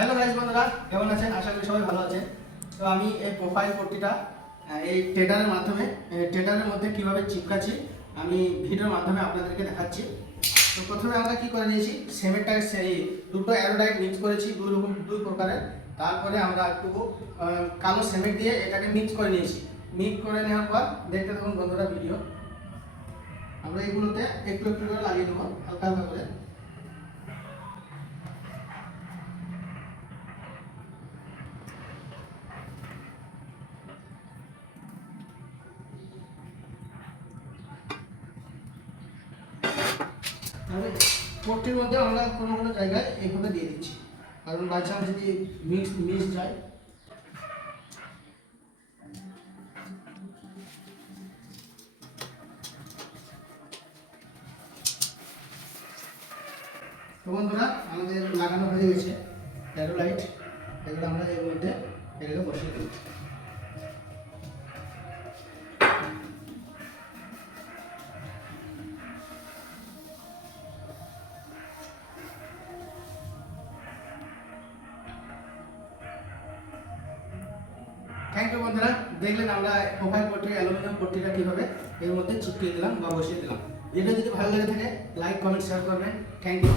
Hello guys বন্ধুরা, কেমন আছেন? আশা করি সবাই ভালো আছেন। তো আমি এই প্রোফাইল পট্টিটা এই টেডারের মধ্যে কিভাবে চিপকাচ্ছি আমি ভিডিওর মাধ্যমে আপনাদেরকে দেখাচ্ছি। তো প্রথমে আমরা কি করে নিয়েছি, সেমেন্টটা সেই দুটো অ্যারোডাইট মিক্স করেছি দুই প্রকারের। তারপরে আমরা একটু কালো সিমেন্ট দিয়ে এটাকে মিক্স করে নিয়েছি। মিক্স করে নেওয়ার পর দেখতে থাকুন বন্ধুরা ভিডিও। আমরা এগুলোতে একটু একটু করে লাগিয়ে দেবো হালকা হালকা করে। তাহলে পট্টির মধ্যে আমরা কোনো কোনো জায়গায় এইভাবে দিয়ে দিচ্ছি, কারণ বাই চান্স যদি মিক্স যায়। তো বন্ধুরা, আমাদের লাগানো হয়ে গেছে অ্যারোলাইট। এগুলো আমরা এর মধ্যে এটাকে বসিয়ে দিই। থ্যাংক ইউ বন্ধুরা, দেখলেন আমরা প্রোফাইল পট্টি অ্যালুমিনিয়াম পট্টিটা কীভাবে এর মধ্যে চিপকিয়ে দিলাম বা বসিয়ে দিলাম। ভিডিও যদি ভালো লেগে থাকে লাইক কমেন্ট শেয়ার করবেন। Thank you.